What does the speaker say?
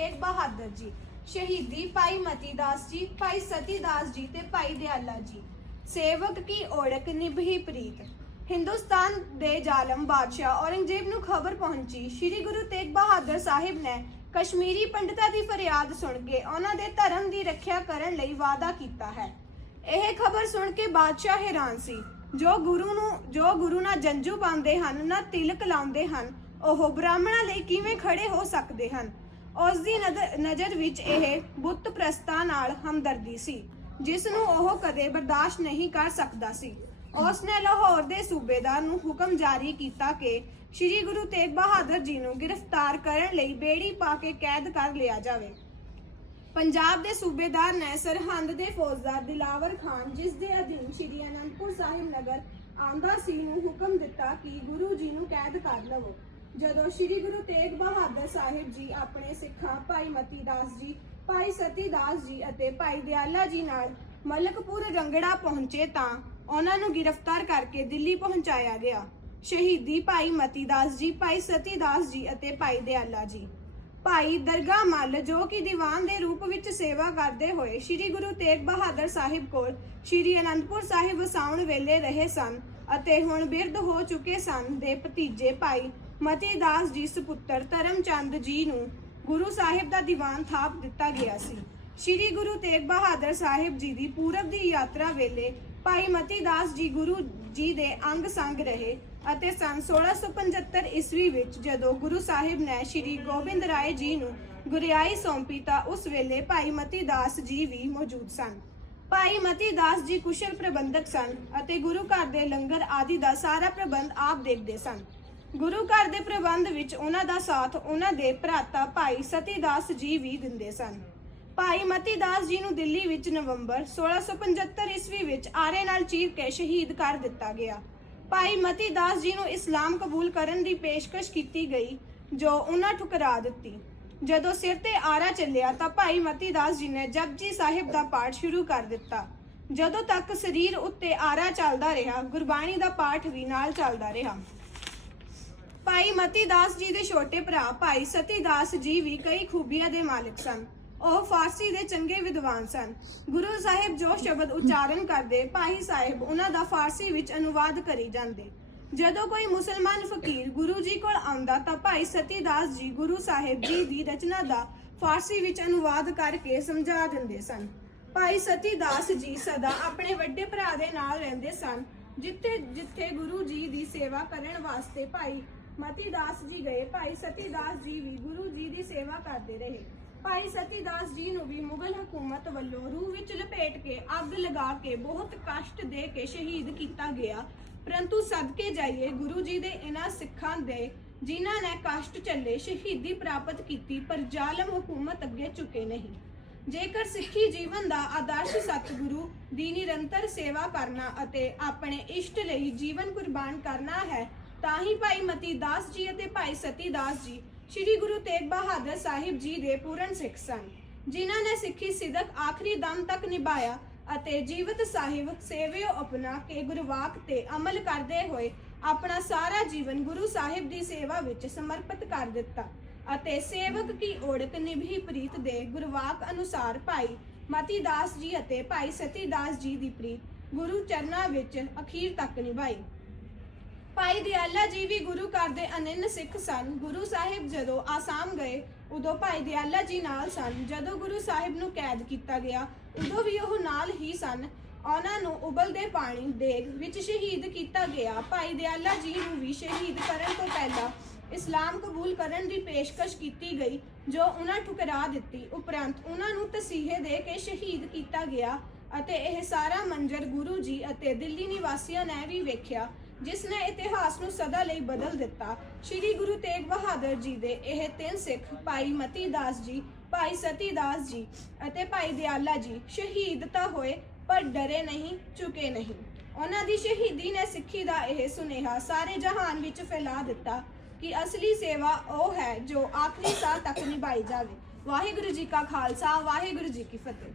ਤੇਗ ਬਹਾਦਰ ਜੀ ਸ਼ਹੀਦੀ ਭਾਈ ਮਤੀ ਦਾਸ ਜੀ ਭਾਈ ਸਤੀ ਦਾਸ ਜੀ ਤੇ ਭਾਈ ਦਿਆਲਾ ਜੀ ਸੇਵਕ ਕੀ ਔੜਕ ਨਿਭੀ ਪ੍ਰੀਤ ਹਿੰਦੁਸਤਾਨ ਦੇ ਜ਼ਾਲਮ ਬਾਦਸ਼ਾਹ ਔਰੰਗਜ਼ੇਬ ਨੂੰ ਖਬਰ ਪਹੁੰਚੀ ਸ੍ਰੀ ਗੁਰੂ ਤੇਗ ਬਹਾਦਰ ਸਾਹਿਬ ਨੇ ਕਸ਼ਮੀਰੀ ਪੰਡਤਾਂ ਦੀ ਫਰਿਆਦ ਸੁਣ ਕੇ ਉਹਨਾਂ ਦੇ ਧਰਮ ਦੀ ਰੱਖਿਆ ਕਰਨ ਲਈ ਵਾਅਦਾ ਕੀਤਾ ਹੈ ਇਹ ਖਬਰ ਸੁਣ ਕੇ ਬਾਦਸ਼ਾਹ ਹੈਰਾਨ ਸੀ ਜੋ ਗੁਰੂ ਨੂੰ ਜੋ ਗੁਰੂ ਨਾਲ ਜੰਜੂ ਬੰਦੇ ਹਨ ਨਾ ਤਿਲਕ ਲਾਉਂਦੇ ਹਨ ਉਹ ਬ੍ਰਾਹਮਣਾਂ ਲਈ ਕਿਵੇਂ ਖੜੇ ਹੋ ਸਕਦੇ ਹਨ ਉਸ ਦੀ ਨਜ਼ਰ ਵਿੱਚ ਇਹ ਬੁੱਤ ਪ੍ਰਸਤਾ ਨਾਲ ਹਮਦਰਦੀ ਸੀ ਜਿਸ ਨੂੰ ਉਹ ਕਦੇ ਬਰਦਾਸ਼ਤ ਨਹੀਂ ਕਰ ਸਕਦਾ ਸੀ ਉਸ ਨੇ ਲਾਹੌਰ ਦੇ ਸੂਬੇਦਾਰ ਨੂੰ ਹੁਕਮ ਜਾਰੀ ਕੀਤਾ ਕਿ ਸ੍ਰੀ ਗੁਰੂ ਤੇਗ ਬਹਾਦਰ ਜੀ ਨੂੰ ਗ੍ਰਿਫਤਾਰ ਕਰਨ ਲਈ ਬੇੜੀ ਪਾ ਕੇ ਕੈਦ ਕਰ ਲਿਆ ਜਾਵੇ ਪੰਜਾਬ ਦੇ ਸੂਬੇਦਾਰ ਨੇ ਸਰਹੰਦ ਦੇ ਫੌਜਦਾਰ ਦਿਲਾਵਰ ਖਾਨ ਜਿਸ ਦੇ ਅਧੀਨ ਸ੍ਰੀ ਅਨੰਦਪੁਰ ਸਾਹਿਬ ਨਗਰ ਆਂਦਾ ਸੀ ਨੂੰ ਹੁਕਮ ਦਿੱਤਾ ਕਿ ਗੁਰੂ ਜੀ ਨੂੰ ਕੈਦ ਕਰ ਲਵੋ ਜਦੋਂ ਸ੍ਰੀ ਗੁਰੂ ਤੇਗ ਬਹਾਦਰ ਸਾਹਿਬ ਜੀ ਆਪਣੇ ਸਿੱਖਾਂ ਭਾਈ ਮਤੀ ਦਾਸ ਜੀ ਭਾਈ ਸਤੀ ਦਾਸ ਜੀ ਅਤੇ ਭਾਈ ਦਿਆਲਾ ਜੀ ਨਾਲ ਮਲਕਪੁਰ ਰੰਗੜਾ ਪਹੁੰਚੇ ਤਾਂ ਉਹਨਾਂ ਨੂੰ ਗ੍ਰਿਫਤਾਰ ਕਰਕੇ ਦਿੱਲੀ ਪਹੁੰਚਾਇਆ ਗਿਆ ਸ਼ਹੀਦੀ ਭਾਈ ਮਤੀ ਦਾਸ ਜੀ ਭਾਈ ਸਤੀ ਦਾਸ ਜੀ ਅਤੇ ਭਾਈ ਦਿਆਲਾ ਜੀ ਭਾਈ ਦਰਗਾ ਮੱਲ ਜੋ ਕਿ ਦੀਵਾਨ ਦੇ ਰੂਪ ਵਿੱਚ ਸੇਵਾ ਕਰਦੇ ਹੋਏ ਸ੍ਰੀ ਗੁਰੂ ਤੇਗ ਬਹਾਦਰ ਸਾਹਿਬ ਕੋਲ ਸ੍ਰੀ ਅਨੰਦਪੁਰ ਸਾਹਿਬ ਵਸਾਉਣ ਵੇਲੇ ਰਹੇ ਸਨ ਅਤੇ ਹੁਣ ਬਿਰਧ ਹੋ ਚੁੱਕੇ ਸਨ ਦੇ ਭਤੀਜੇ ਭਾਈ ਮਤੀ ਦਾਸ ਜੀ ਸੁਪੁੱਤਰ ਧਰਮਚੰਦ ਜੀ ਨੂੰ ਗੁਰੂ ਸਾਹਿਬ ਦਾ ਦੀਵਾਨ ਥਾਪ ਦਿੱਤਾ ਗਿਆ ਸੀ ਸ੍ਰੀ ਗੁਰੂ ਤੇਗ ਬਹਾਦਰ ਸਾਹਿਬ ਜੀ ਦੀ ਪੂਰਬ ਦੀ ਯਾਤਰਾ ਵੇਲੇ ਭਾਈ ਮਤੀ ਦਾਸ ਜੀ ਗੁਰੂ ਜੀ ਦੇ ਅੰਗ ਸੰਗ ਰਹੇ ਅਤੇ ਸਨ 1675 ਈਸਵੀ ਵਿੱਚ ਜਦੋਂ ਗੁਰੂ ਸਾਹਿਬ ਨੇ ਸ੍ਰੀ ਗੋਬਿੰਦ ਰਾਏ ਜੀ ਨੂੰ ਗੁਰਿਆਈ ਸੌਂਪੀ ਤਾਂ ਉਸ ਵੇਲੇ ਭਾਈ ਮਤੀ ਦਾਸ ਜੀ ਵੀ ਮੌਜੂਦ ਸਨ ਭਾਈ ਮਤੀ ਦਾਸ ਜੀ ਕੁਸ਼ਲ ਪ੍ਰਬੰਧਕ ਸਨ ਅਤੇ ਗੁਰੂ ਘਰ ਦੇ ਲੰਗਰ ਆਦਿ ਦਾ ਸਾਰਾ ਪ੍ਰਬੰਧ ਆਪ ਦੇਖਦੇ ਸਨ ਗੁਰੂ ਘਰ ਦੇ ਪ੍ਰਬੰਧ ਵਿੱਚ ਉਹਨਾਂ ਦਾ ਸਾਥ ਉਹਨਾਂ ਦੇ ਭਰਾਤਾ ਭਾਈ ਸਤੀਦਾਸ ਜੀ ਵੀ ਦਿੰਦੇ ਸਨ ਭਾਈ ਮਤੀਦਾਸ ਜੀ ਨੂੰ ਦਿੱਲੀ ਵਿੱਚ ਨਵੰਬਰ 1675 ਈਸਵੀ ਵਿੱਚ ਆਰੇ ਨਾਲ ਚੀਰ ਕੇ ਸ਼ਹੀਦ ਕਰ ਦਿੱਤਾ ਗਿਆ ਭਾਈ ਮਤੀਦਾਸ ਜੀ ਨੂੰ ਇਸਲਾਮ ਕਬੂਲ ਕਰਨ ਦੀ ਪੇਸ਼ਕਸ਼ ਕੀਤੀ ਗਈ ਜੋ ਉਹਨਾਂ ਠੁਕਰਾ ਦਿੱਤੀ ਜਦੋਂ ਸਿਰ ਤੇ ਆਰਾ ਚੱਲਿਆ ਤਾਂ ਭਾਈ ਮਤੀਦਾਸ ਜੀ ਨੇ ਜਪਜੀ ਸਾਹਿਬ ਦਾ ਪਾਠ ਸ਼ੁਰੂ ਕਰ ਦਿੱਤਾ ਜਦੋਂ ਤੱਕ ਸਰੀਰ ਉੱਤੇ ਆਰਾ ਚੱਲਦਾ ਰਿਹਾ ਗੁਰਬਾਣੀ ਦਾ ਪਾਠ ਵੀ ਨਾਲ ਚੱਲਦਾ ਰਿਹਾ ਭਾਈ ਮਤੀ ਦਾਸ ਜੀ ਦੇ ਛੋਟੇ ਭਰਾ ਭਾਈ ਸਤੀ ਦਾਸ ਜੀ ਵੀ ਕਈ ਖੂਬੀਆਂ ਦੇ ਮਾਲਕ ਸਨ ਉਹ ਫਾਰਸੀ ਦੇ ਚੰਗੇ ਵਿਦਵਾਨ ਸਨ ਗੁਰੂ ਸਾਹਿਬ ਜੋ ਸ਼ਬਦ ਉਚਾਰਨ ਕਰਦੇ ਭਾਈ ਸਾਹਿਬ ਉਹਨਾਂ ਦਾ ਫਾਰਸੀ ਵਿੱਚ ਅਨੁਵਾਦ ਕਰੀ ਜਾਂਦੇ ਜਦੋਂ ਕੋਈ ਮੁਸਲਮਾਨ ਫਕੀਰ ਗੁਰੂ ਜੀ ਕੋਲ ਆਉਂਦਾ ਤਾਂ ਭਾਈ ਸਤੀ ਦਾਸ ਜੀ ਗੁਰੂ ਸਾਹਿਬ ਜੀ ਦੀ ਰਚਨਾ ਦਾ ਫਾਰਸੀ ਵਿੱਚ ਅਨੁਵਾਦ ਕਰਕੇ ਸਮਝਾ ਦਿੰਦੇ ਸਨ ਭਾਈ ਸਤੀ ਦਾਸ ਜੀ ਸਦਾ ਆਪਣੇ ਵੱਡੇ ਭਰਾ ਦੇ ਨਾਲ ਰਹਿੰਦੇ ਸਨ ਜਿੱਥੇ ਜਿੱਥੇ ਗੁਰੂ ਜੀ ਦੀ ਸੇਵਾ ਕਰਨ ਵਾਸਤੇ ਭਾਈ ਮਤੀ ਦਾਸ ਜੀ ਗਏ ਭਾਈ ਸਤੀ ਦਾਸ ਜੀ ਵੀ ਗੁਰੂ ਜੀ ਦੀ ਸੇਵਾ ਕਰਦੇ ਰਹੇ ਭਾਈ ਸਤੀ ਦਾਸ ਜੀ ਨੂੰ ਵੀ ਮੁਗਲ ਹਕੂਮਤ ਵੱਲੋਂ ਰੂਹ ਵਿੱਚ ਲਪੇਟ ਕੇ ਅੱਗ ਲਗਾ ਕੇ ਬਹੁਤ ਕਸ਼ਟ ਦੇ ਕੇ ਸ਼ਹੀਦ ਕੀਤਾ ਗਿਆ ਪਰੰਤੂ ਸਦਕੇ ਜਾਈਏ ਗੁਰੂ ਜੀ ਦੇ ਇਹਨਾਂ ਸਿੱਖਾਂ ਦੇ ਜਿਨ੍ਹਾਂ ਨੇ ਕਸ਼ਟ ਚੱਲੇ ਸ਼ਹੀਦੀ ਪ੍ਰਾਪਤ ਕੀਤੀ ਪਰ ਜ਼ਾਲਮ ਹਕੂਮਤ ਅੱਗੇ ਝੁਕੇ ਨਹੀਂ ਜੇਕਰ ਸਿੱਖੀ ਜੀਵਨ ਦਾ ਆਦਰਸ਼ ਸਤਿਗੁਰੂ ਦੀ ਨਿਰੰਤਰ ਸੇਵਾ ਕਰਨਾ ਅਤੇ ਆਪਣੇ ਇਸ਼ਟ ਲਈ ਜੀਵਨ ਕੁਰਬਾਨ ਕਰਨਾ ਹੈ ਤਾਂ ਹੀ ਭਾਈ ਮਤੀ ਦਾਸ ਜੀ ਅਤੇ ਭਾਈ ਸਤੀ ਦਾਸ ਜੀ ਸ੍ਰੀ ਗੁਰੂ ਤੇਗ ਬਹਾਦਰ ਸਾਹਿਬ ਜੀ ਦੇ ਪੂਰਨ ਸਿੱਖ ਸਨ ਜਿਨ੍ਹਾਂ ਨੇ ਸਿੱਖੀ ਸਿੱਧਕ ਆਖਰੀ ਦਮ ਤੱਕ ਨਿਭਾਇਆ ਅਤੇ ਜੀਵਤ ਸਾਹਿਬ ਸੇਵਿਓ ਆਪਣਾ ਕੇ ਗੁਰਵਾਕ ਤੇ ਅਮਲ ਕਰਦੇ ਹੋਏ ਆਪਣਾ ਸਾਰਾ ਜੀਵਨ ਗੁਰੂ ਸਾਹਿਬ ਦੀ ਸੇਵਾ ਵਿੱਚ ਸਮਰਪਿਤ ਕਰ ਦਿੱਤਾ ਅਤੇ ਸੇਵਕ ਕੀ ਔੜਤ ਨਿਭੀ ਪ੍ਰੀਤ ਦੇ ਗੁਰਵਾਕ ਅਨੁਸਾਰ ਭਾਈ ਮਤੀ ਦਾਸ ਜੀ ਅਤੇ ਭਾਈ ਸਤੀ ਦਾਸ ਜੀ ਦੀ ਪ੍ਰੀਤ ਗੁਰੂ ਚਰਨਾਂ ਵਿੱਚ ਅਖੀਰ ਤੱਕ ਨਿਭਾਈ ਭਾਈ ਦਿਆਲਾ ਜੀ ਵੀ ਗੁਰੂ ਘਰ ਦੇ ਅਨੰਨ ਸਿੱਖ ਸਨ ਗੁਰੂ ਸਾਹਿਬ ਜਦੋਂ ਆਸਾਮ ਗਏ ਉਦੋਂ ਭਾਈ ਦਿਆਲਾ ਜੀ ਨਾਲ ਸਨ ਜਦੋਂ ਗੁਰੂ ਸਾਹਿਬ ਨੂੰ ਕੈਦ ਕੀਤਾ ਗਿਆ ਉਦੋਂ ਵੀ ਉਹ ਨਾਲ ਹੀ ਸਨ ਉਹਨਾਂ ਨੂੰ ਉਬਲਦੇ ਪਾਣੀ ਦੇਗ ਵਿੱਚ ਸ਼ਹੀਦ ਕੀਤਾ ਗਿਆ ਭਾਈ ਦਿਆਲਾ ਜੀ ਨੂੰ ਵੀ ਸ਼ਹੀਦ ਕਰਨ ਤੋਂ ਪਹਿਲਾਂ ਇਸਲਾਮ ਕਬੂਲ ਕਰਨ ਦੀ ਪੇਸ਼ਕਸ਼ ਕੀਤੀ ਗਈ ਜੋ ਉਹਨਾਂ ਠੁਕਰਾ ਦਿੱਤੀ ਉਪਰੰਤ ਉਹਨਾਂ ਨੂੰ ਤਸੀਹੇ ਦੇ ਕੇ ਸ਼ਹੀਦ ਕੀਤਾ ਗਿਆ ਅਤੇ ਇਹ ਸਾਰਾ ਮੰਜ਼ਰ ਗੁਰੂ ਜੀ ਅਤੇ ਦਿੱਲੀ ਨਿਵਾਸੀਆਂ ਨੇ ਵੀ ਵੇਖਿਆ ਜਿਸ ਨੇ ਇਤਿਹਾਸ ਨੂੰ ਸਦਾ ਲਈ ਬਦਲ ਦਿੱਤਾ ਸ੍ਰੀ ਗੁਰੂ ਤੇਗ ਬਹਾਦਰ ਜੀ ਦੇ ਇਹ ਤਿੰਨ ਸਿੱਖ ਭਾਈ ਮਤੀ ਦਾਸ ਜੀ ਭਾਈ ਸਤੀ ਦਾਸ ਜੀ ਅਤੇ ਭਾਈ ਦਿਆਲਾ ਜੀ ਸ਼ਹੀਦ ਤਾਂ ਹੋਏ ਪਰ ਡਰੇ ਨਹੀਂ ਝੁਕੇ ਨਹੀਂ ਉਹਨਾਂ ਦੀ ਸ਼ਹੀਦੀ ਨੇ ਸਿੱਖੀ ਦਾ ਇਹ ਸੁਨੇਹਾ ਸਾਰੇ ਜਹਾਨ ਵਿੱਚ ਫੈਲਾ ਦਿੱਤਾ ਕਿ ਅਸਲੀ ਸੇਵਾ ਉਹ ਹੈ ਜੋ ਆਖਰੀ ਸਾਹ ਤੱਕ ਨਿਭਾਈ ਜਾਵੇ ਵਾਹਿਗੁਰੂ ਜੀ ਕਾ ਖਾਲਸਾ ਵਾਹਿਗੁਰੂ ਜੀ ਕੀ ਫਤਿਹ